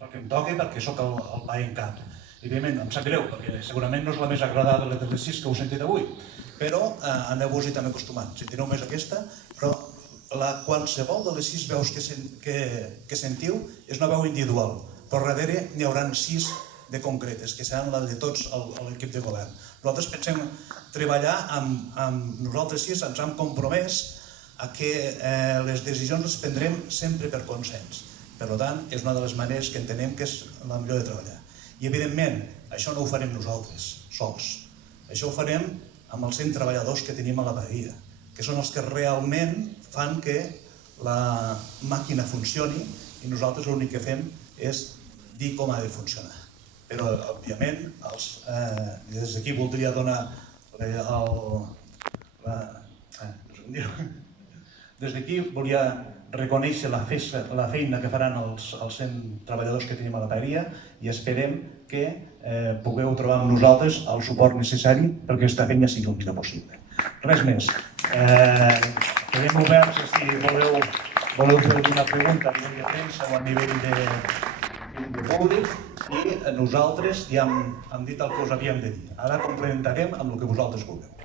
perquè em toca, perquè sóc el pa en cap. Evidentment, em sap greu, perquè segurament no és la més agradable de les 6 que heu sentit avui, però aneu-vos-hi també acostumant. Sentireu més aquesta, però qualsevol de les 6 veus que sentiu és una veu individual, però darrere n'hi haurà 6 de concretes, que seran les de tots l'equip de govern. Nosaltres pensem treballar amb nosaltres 6, ens hem compromès a que les decisions les prendrem sempre per consens. Per tant, és una de les maneres que entenem que és la millor de treballar. I, evidentment, això no ho farem nosaltres, sols. Això ho farem amb els 100 treballadors que tenim a la vegueria, que són els que realment fan que la màquina funcioni i nosaltres l'únic que fem és dir com ha de funcionar. Però, òbviament, des d'aquí voldria donar des d'aquí volia reconèixer la feina que faran els 100 treballadors que tenim a la vegueria i esperem que pugueu trobar amb nosaltres el suport necessari perquè aquesta feina sigui el millor possible. Res més. Quedem oberts si voleu fer alguna pregunta a nivell de premsa o a nivell de públic i nosaltres ja hem dit el que us havíem de dir. Ara complementarem amb el que vosaltres vulgueu.